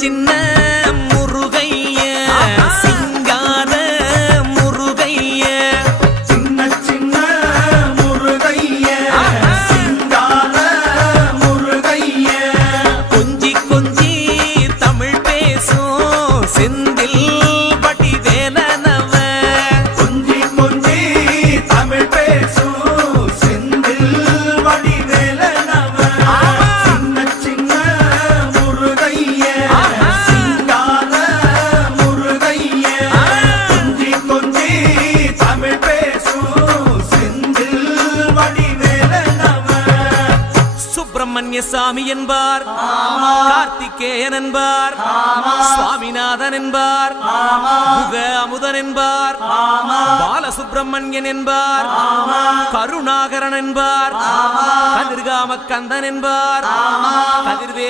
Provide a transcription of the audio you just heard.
சின்ன முருகைய சிங்கார முருகைய சின்ன சின்ன முருகைய சிங்கார முருகைய கொஞ்சி கொஞ்சி தமிழ் பேசும் செந்தில் வடிவேலனவ கொஞ்சி கொஞ்சி தமிழ் பேசும் செந்தில் வடிவேலனவ சின்ன சின்ன முருகைய சிங்கார முருகைய கொஞ்சி கொஞ்சி தமிழ் பேசும் செந்தில் வடிவேலனவ சுப்பிரமணிய சாமி என்பார், கார்த்திகேயன் என்பார், சுவாமிநாதன் என்பார், முக அமுதன் என்பார், பாலசுப்பிரமணியன் என்பார், கருணாகரன் என்பார், கதிர்காம கந்தன் என்பார், கதிர்வே